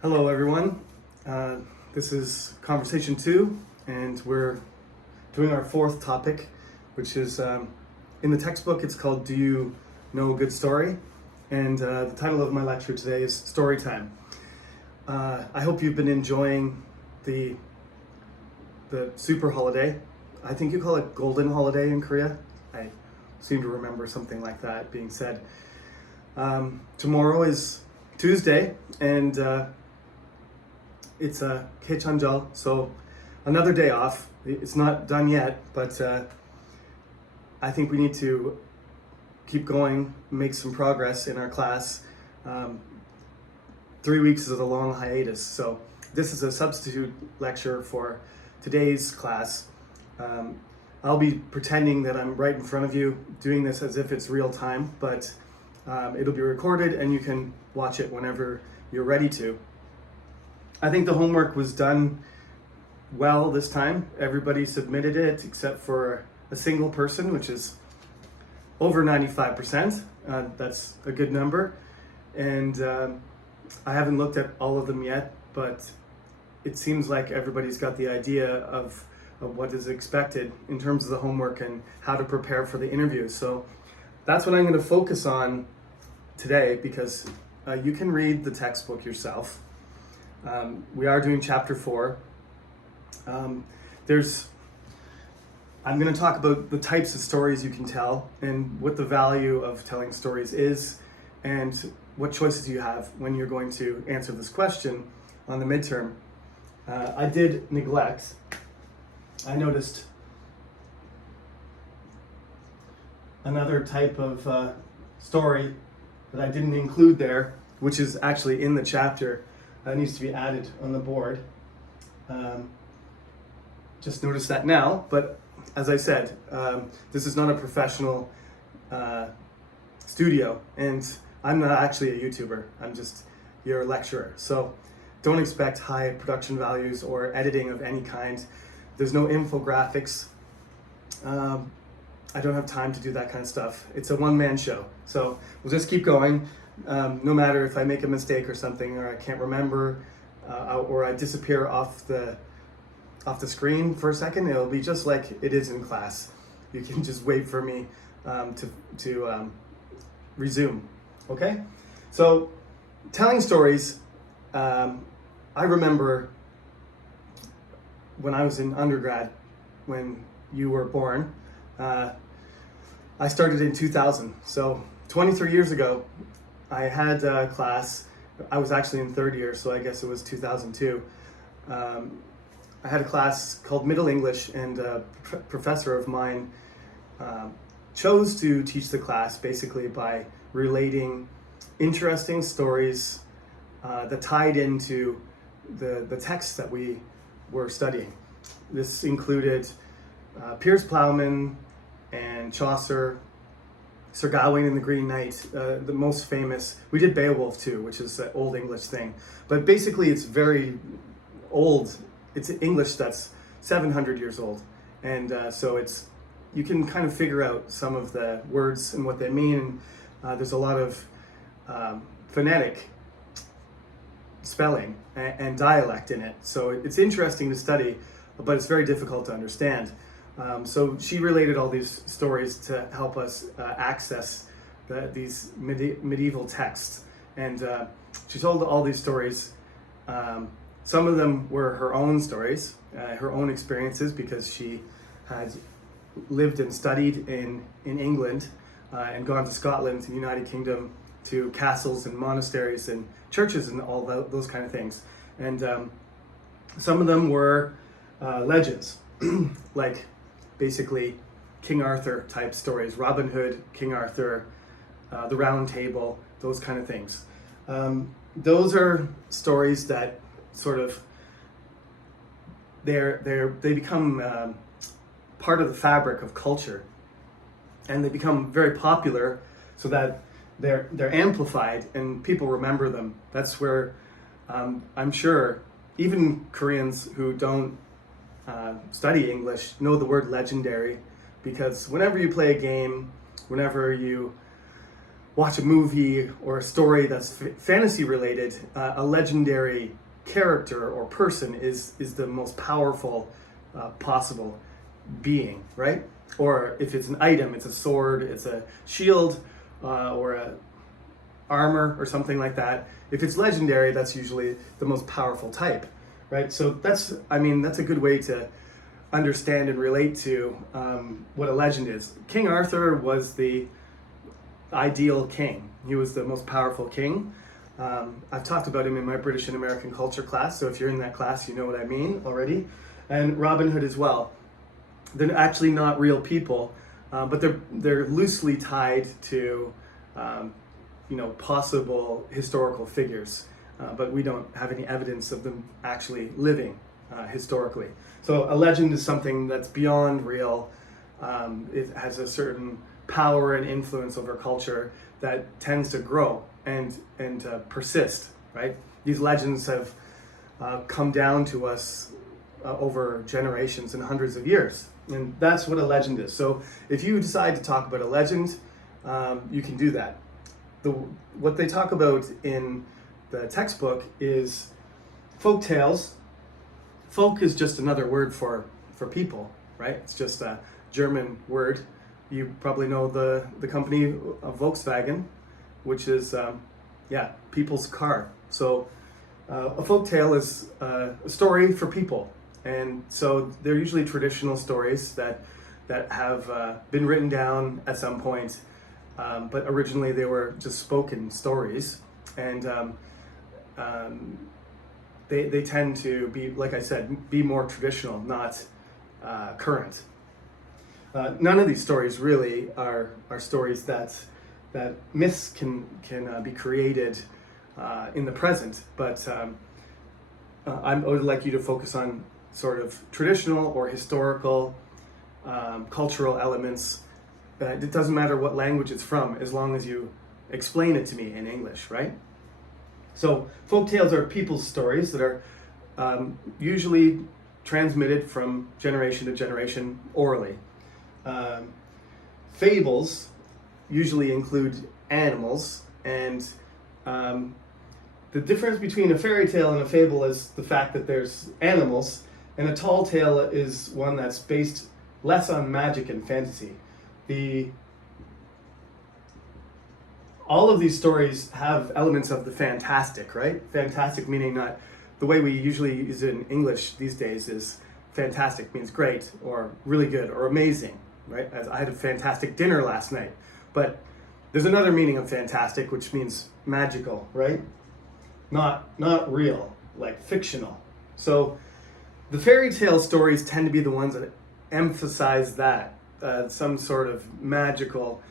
Hello, everyone. This is Conversation 2, and we're doing our fourth topic, which is in the textbook, it's called Do You Know a Good Story? And the title of my lecture today is Story Time. I hope you've been enjoying the super holiday. I think you call it Golden Holiday in Korea. I seem to remember something like that being said. Tomorrow is Tuesday, and it's a Kechanjal, so another day off. It's not done yet, but I think we need to keep going, make some progress in our class. 3 weeks is a long hiatus, so this is a substitute lecture for today's class. I'll be pretending that I'm right in front of you, doing this as if it's real time, but it'll be recorded and you can watch it whenever you're ready to. I think the homework was done well this time. Everybody submitted it except for a single person, which is over 95%. That's a good number. And I haven't looked at all of them yet, but it seems like everybody's got the idea of what is expected in terms of the homework and how to prepare for the interview. So that's what I'm going to focus on today, because you can read the textbook yourself. We are doing chapter 4. I'm going to talk about the types of stories you can tell and what the value of telling stories is and what choices you have when you're going to answer this question on the midterm. I did neglect. I noticed another type of story that I didn't include there, which is actually in the chapter. Needs to be added on the board. Just noticed that now, but as I said, this is not a professional studio, and I'm not actually a YouTuber. I'm just your lecturer. So don't expect high production values or editing of any kind. There's no infographics. I don't have time to do that kind of stuff. It's a one-man show. So we'll just keep going. No matter if I make a mistake or something, or I can't remember, or I disappear off the screen for a second, it'll be just like it is in class. You can just wait for me to resume. Okay? So, telling stories. I remember when I was in undergrad, when you were born. I started in 2000, so 23 years ago. I had a class. I was actually in third year, so I guess it was 2002. I had a class called Middle English, and a professor of mine chose to teach the class basically by relating interesting stories that tied into the text that we were studying. This included Piers Plowman and Chaucer, Sir Gawain and the Green Knight, the most famous. We did Beowulf too, which is an old English thing. But basically it's very old. It's English that's 700 years old. And so you can kind of figure out some of the words and what they mean. There's a lot of phonetic spelling and dialect in it. So it's interesting to study, but it's very difficult to understand. So she related all these stories to help us access these medieval texts. And she told all these stories. Some of them were her own stories, her own experiences, because she had lived and studied in England and gone to Scotland, the United Kingdom, to castles and monasteries and churches and all those kind of things. And some of them were legends, like basically King Arthur type stories, Robin Hood, King Arthur, the Round Table, those kind of things. Those are stories that sort of they become part of the fabric of culture, and they become very popular, so that they're amplified and people remember them. That's where I'm sure even Koreans who don't study English know the word legendary, because whenever you play a game, whenever you watch a movie or a story that's fantasy related, a legendary character or person is the most powerful possible being, right? Or if it's an item, it's a sword, it's a shield, or a armor or something like that. If it's legendary, that's usually the most powerful type, right? So that's a good way to understand and relate to what a legend is. King Arthur was the ideal king. He was the most powerful king. I've talked about him in my British and American culture class, so if you're in that class, you know what I mean already. And Robin Hood as well. They're actually not real people, but they're loosely tied to possible historical figures, but we don't have any evidence of them actually living historically. So a legend is something that's beyond real. It has a certain power and influence over culture that tends to grow and persist, right? These legends have come down to us over generations and hundreds of years, and that's what a legend is. So if you decide to talk about a legend, you can do that. What they talk about in the textbook is folk tales. Folk is just another word for people, right? It's just a German word. You probably know the company Volkswagen, which is people's car. So a folk tale is a story for people, and so they're usually traditional stories that have been written down at some point, but originally they were just spoken stories, and they tend to be, like I said, be more traditional, not current. None of these stories really are stories that myths can be created in the present, but I would like you to focus on sort of traditional or historical cultural elements. It doesn't matter what language it's from, as long as you explain it to me in English, right? So folk tales are people's stories that are usually transmitted from generation to generation orally. Fables usually include animals, and the difference between a fairy tale and a fable is the fact that there's animals, and a tall tale is one that's based less on magic and fantasy. All of these stories have elements of the fantastic, right? Fantastic meaning not the way we usually use it in English these days is fantastic means great or really good or amazing, right? As I had a fantastic dinner last night. But there's another meaning of fantastic, which means magical, right? Not real, like fictional. So the fairy tale stories tend to be the ones that emphasize that. Some sort of magical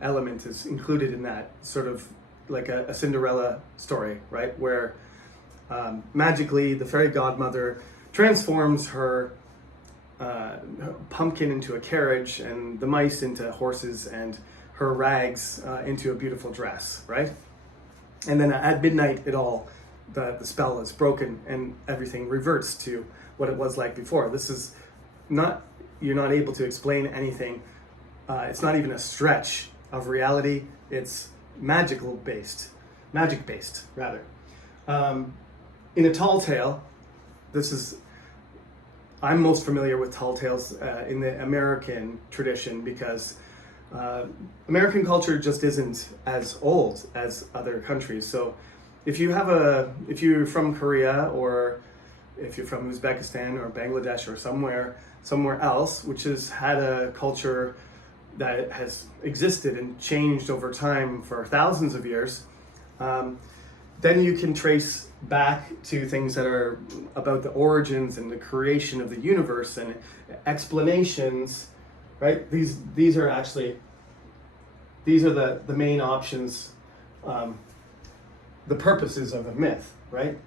element is included in that, sort of like a Cinderella story, right? Where magically the fairy godmother transforms her pumpkin into a carriage and the mice into horses and her rags into a beautiful dress, right? And then at midnight the spell is broken and everything reverts to what it was like before. This is not, you're not able to explain anything. It's not even a stretch of reality. It's magic based rather. In a tall tale, I'm most familiar with tall tales in the American tradition because American culture just isn't as old as other countries. So if you're from Korea, or if you're from Uzbekistan or Bangladesh or somewhere else, which has had a culture that has existed and changed over time for thousands of years, then you can trace back to things that are about the origins and the creation of the universe and explanations, right? These are the main options, the purposes of a myth, right?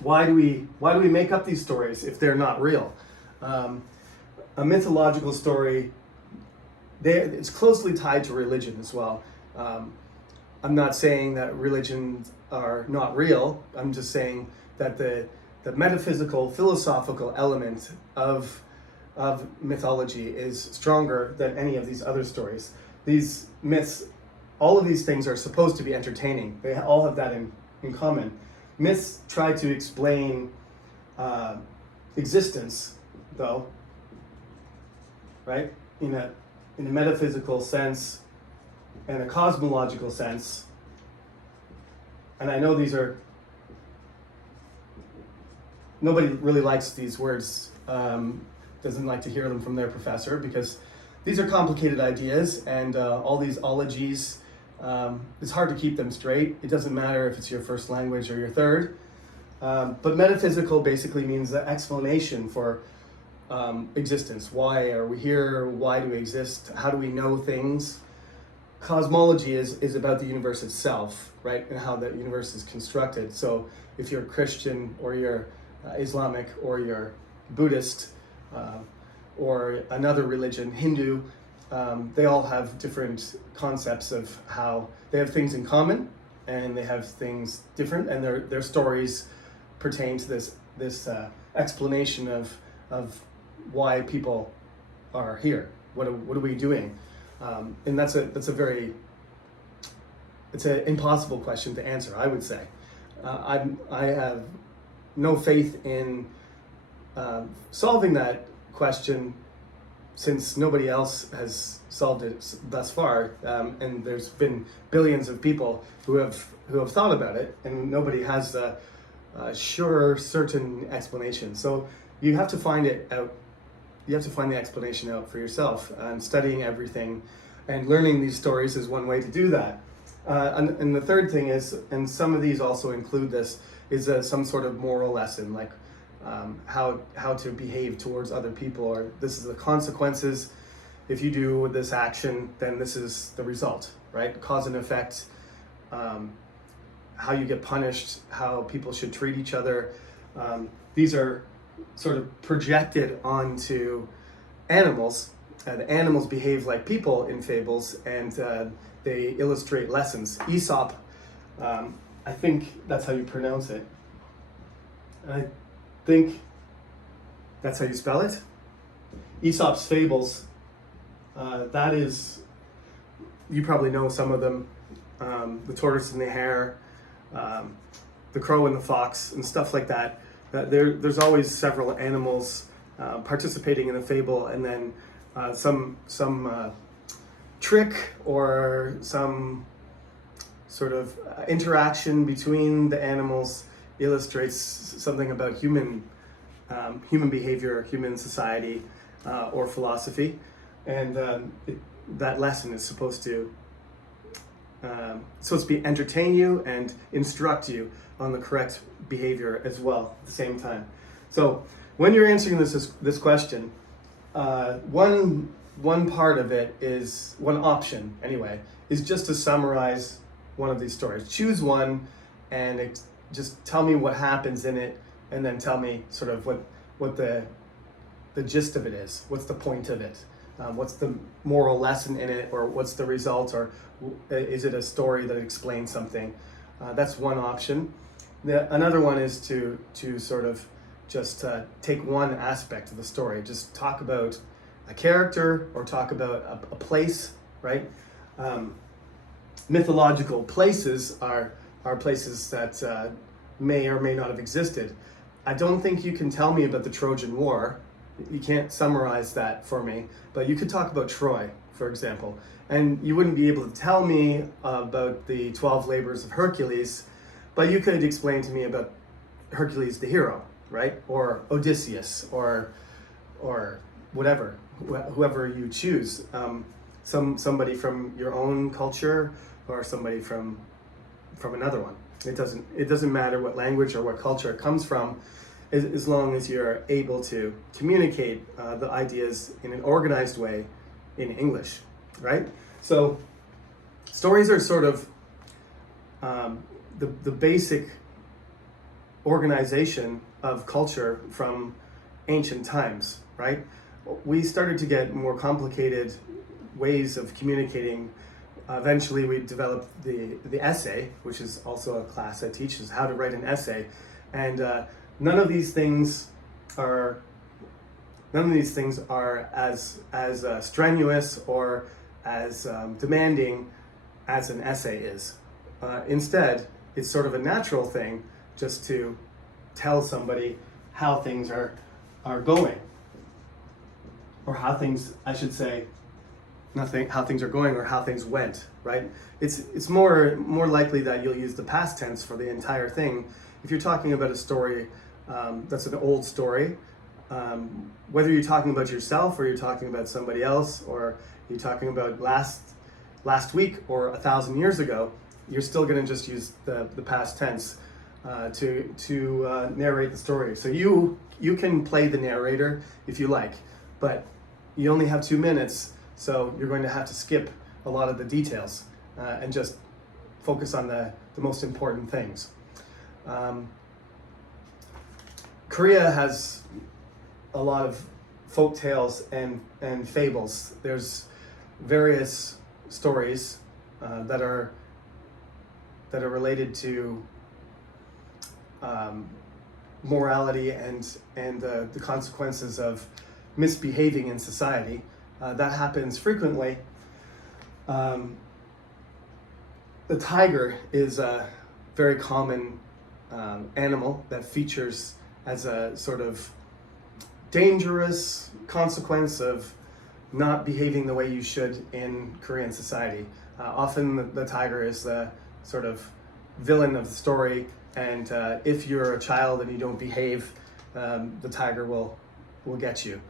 Why do we make up these stories if they're not real? A mythological story, it's closely tied to religion as well. I'm not saying that religions are not real. I'm just saying that the metaphysical, philosophical element of mythology is stronger than any of these other stories. These myths all of these things are supposed to be entertaining. They all have that in common. Myths try to explain existence, though, right? In a metaphysical sense and a cosmological sense. And I know these are, nobody really likes these words, doesn't like to hear them from their professor, because these are complicated ideas, and all these ologies, it's hard to keep them straight. It doesn't matter if it's your first language or your third. But metaphysical basically means the explanation for existence. Why are we here? Why do we exist? How do we know things? Cosmology is about the universe itself, right? And how the universe is constructed. So if you're Christian or you're Islamic or you're Buddhist or another religion, Hindu, they all have different concepts of how they have things in common and they have things different, and their stories pertain to this explanation of why people are here. What are we doing? And it's an impossible question to answer, I would say. I have no faith in solving that question, since nobody else has solved it thus far, and there's been billions of people who have thought about it, and nobody has a certain explanation. So you have to find it out. You have to find the explanation out for yourself, and studying everything and learning these stories is one way to do that. And the third thing is, and some of these also include this, is some sort of moral lesson, like how to behave towards other people, or this is the consequences. If you do this action, then this is the result, right? Cause and effect, how you get punished, how people should treat each other. These are sort of projected onto animals. The animals behave like people in fables, and they illustrate lessons. Aesop, I think that's how you pronounce it. I think that's how you spell it. Aesop's fables, that is, you probably know some of them, the tortoise and the hare, the crow and the fox, and stuff like that. There's always several animals participating in the fable, and then some trick or some sort of interaction between the animals illustrates something about human behavior, human society, or philosophy, and that lesson is supposed to be entertain you and instruct you on the correct behavior as well at the same time. So when you're answering this question, one part of it is, one option anyway, is just to summarize one of these stories. Choose one and just tell me what happens in it, and then tell me sort of what the gist of it is. What's the point of it? What's the moral lesson in it, or what's the result, or is it a story that explains something? That's one option. Another one is to sort of just take one aspect of the story. Just talk about a character or talk about a place, right? Mythological places are places that may or may not have existed. I don't think you can tell me about the Trojan War. You can't summarize that for me, but you could talk about Troy, for example, and you wouldn't be able to tell me about the 12 labors of Hercules, but you could explain to me about Hercules the hero, right? Or Odysseus, or whatever, whoever you choose. Somebody from your own culture, or somebody from another one. It doesn't matter what language or what culture it comes from, as long as you're able to communicate the ideas in an organized way in English, right? So stories are sort of the basic organization of culture from ancient times, right? We started to get more complicated ways of communicating. Eventually we developed the essay, which is also a class that teaches how to write an essay, and none of these things are as strenuous or as demanding as an essay is. Instead, it's sort of a natural thing just to tell somebody how things are going, or how things, I should say, nothing, how things are going or how things went, right? It's more likely that you'll use the past tense for the entire thing if you're talking about a story that's an old story. Whether you're talking about yourself or you're talking about somebody else, or you're talking about last week or 1,000 years ago, you're still going to just use the past tense to narrate the story. So you can play the narrator if you like, but you only have 2 minutes, so you're going to have to skip a lot of the details and just focus on the most important things. Korea has a lot of folk tales and fables. There's various stories that are related to morality and the consequences of misbehaving in society. That happens frequently. The tiger is a very common animal that features as a sort of dangerous consequence of not behaving the way you should in Korean society. Often the tiger is the sort of villain of the story, and if you're a child and you don't behave, the tiger will get you.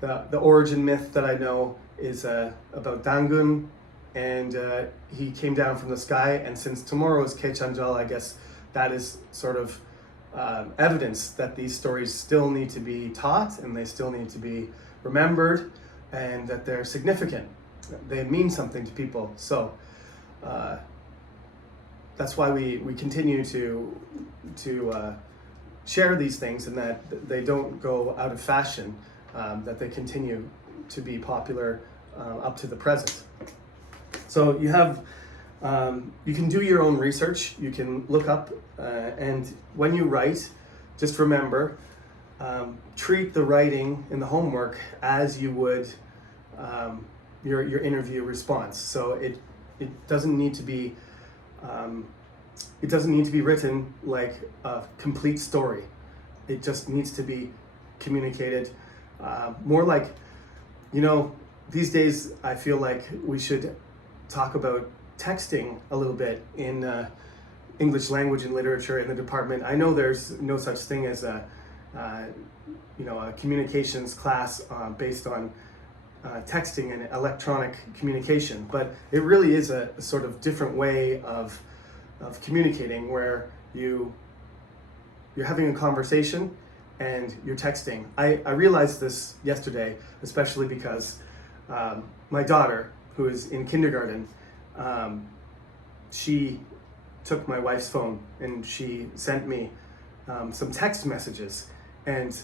The origin myth that I know is about Dangun, and he came down from the sky, and since tomorrow is Kechanjal, I guess that is sort of evidence that these stories still need to be taught and they still need to be remembered, and that they're significant. They mean something to people. So that's why we continue to share these things, and that they don't go out of fashion, that they continue to be popular up to the present. So you have, you can do your own research, you can look up, and when you write, just remember, treat the writing in the homework as you would your interview response. So it doesn't need to be written like a complete story. It just needs to be communicated more like, these days I feel like we should talk about texting a little bit in English language and literature in the department. I know there's no such thing as a communications class based on texting and electronic communication, but it really is a sort of different way of communicating, where you're having a conversation and you're texting. I realized this yesterday, especially because my daughter, who is in kindergarten, she took my wife's phone and she sent me some text messages. And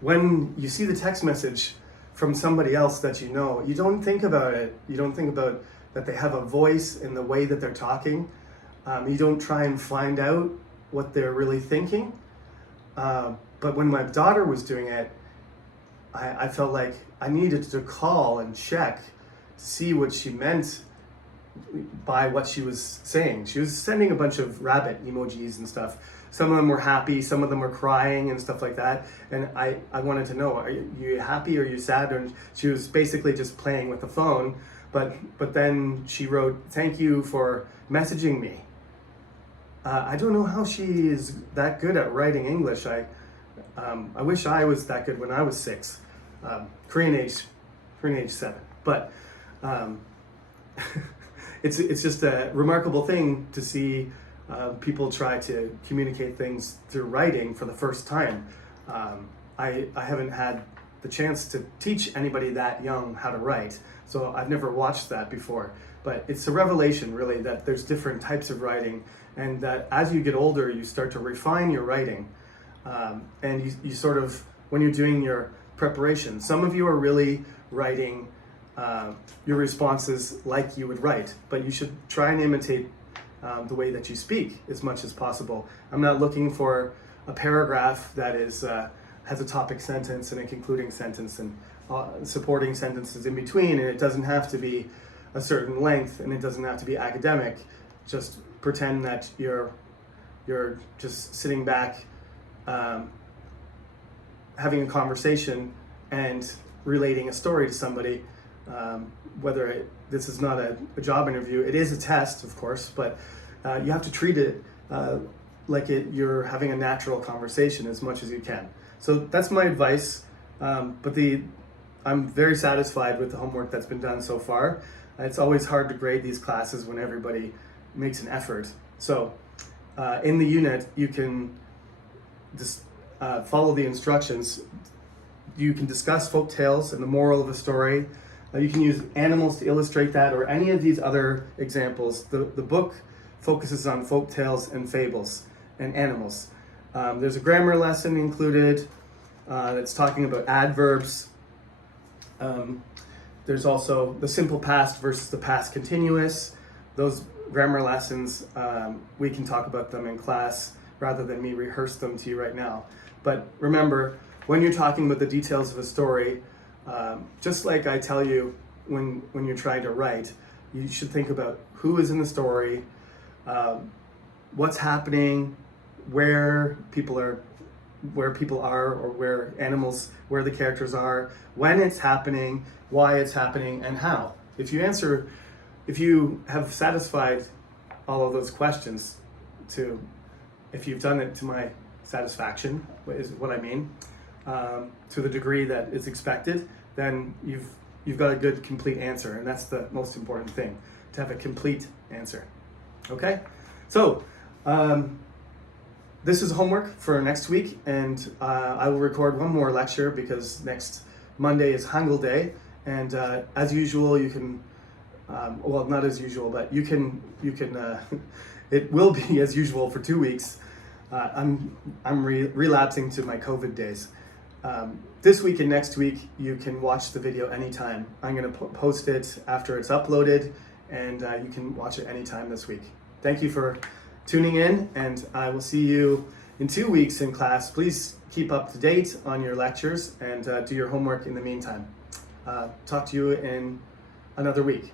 when you see the text message from somebody else that you know, you don't think about it. You don't think about that they have a voice in the way that they're talking. You don't try and find out what they're really thinking. But when my daughter was doing it, I felt like I needed to call and check to see what she meant by what she was saying. She was sending a bunch of rabbit emojis and stuff. Some of them were happy, some of them were crying and stuff like that. And I wanted to know, are you happy or are you sad? And she was basically just playing with the phone. But then she wrote, "Thank you for messaging me." I don't know how she is that good at writing English. I wish I was that good when I was 6. Korean age 7. But it's just a remarkable thing to see people try to communicate things through writing for the first time. I haven't had the chance to teach anybody that young how to write, so I've never watched that before. But it's a revelation, really, that there's different types of writing, and that as you get older, you start to refine your writing. And you sort of, when you're doing your preparation, some of you are really writing your responses like you would write, but you should try and imitate the way that you speak as much as possible. I'm not looking for a paragraph that is has a topic sentence and a concluding sentence and supporting sentences in between, and it doesn't have to be a certain length, and it doesn't have to be academic. Just pretend that you're just sitting back, having a conversation and relating a story to somebody. This is not a job interview. It is a test, of course, but you have to treat it like you're having a natural conversation as much as you can. So that's my advice. I'm very satisfied with the homework that's been done so far. It's always hard to grade these classes when everybody makes an effort. So in the unit, you can just follow the instructions. You can discuss folk tales and the moral of a story. You can use animals to illustrate that, or any of these other examples. The book focuses on folk tales and fables and animals. There's a grammar lesson included that's talking about adverbs. There's also the simple past versus the past continuous. Those grammar lessons, we can talk about them in class rather than me rehearse them to you right now. But remember, when you're talking about the details of a story, just like I tell you when you're trying to write, you should think about who is in the story, what's happening, where people are, or where the characters are, when it's happening, why it's happening, and how. If you have satisfied all of those questions, if you've done it to my satisfaction, is what I mean, to the degree that is expected, then you've got a good, complete answer, and that's the most important thing, to have a complete answer. Okay? So, this is homework for next week, and I will record one more lecture because next Monday is Hangul Day, and as usual, you can, well, not as usual, but you can, it will be as usual for 2 weeks. I'm relapsing to my COVID days. This week and next week, you can watch the video anytime. I'm going to post it after it's uploaded, and you can watch it anytime this week. Thank you for tuning in, and I will see you in 2 weeks in class. Please keep up to date on your lectures and do your homework in the meantime. Talk to you in another week.